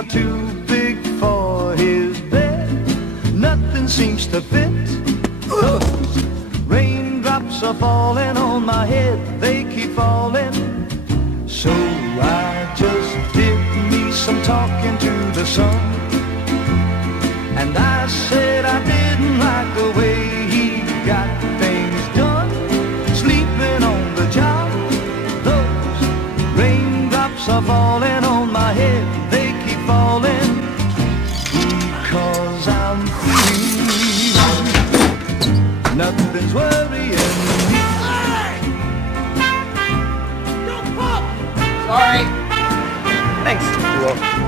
are too big for his bed. Nothing seems to fit. Those raindrops are falling on my head. They keep falling. So I just did me some talking to the sun. And I said I didn't like the way he got things done. Sleeping on the job. Those raindrops are falling on my head. They keep falling. Because I'm free. Nothing's worrying me. Sorry. Thanks. You're welcome.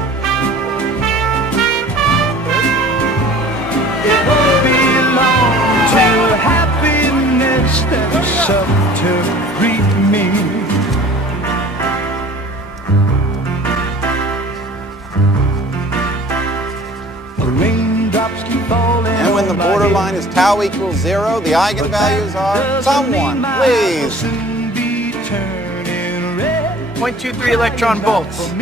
It won't be long till happiness steps up to greet me. The raindrops keep falling. And when the borderline is tau equals 0, the eigenvalues are someone, please. 0.23 electron volts.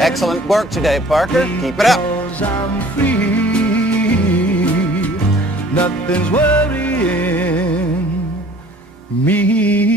Excellent work today, Parker. Keep it up. I'm free. Nothing's worrying me.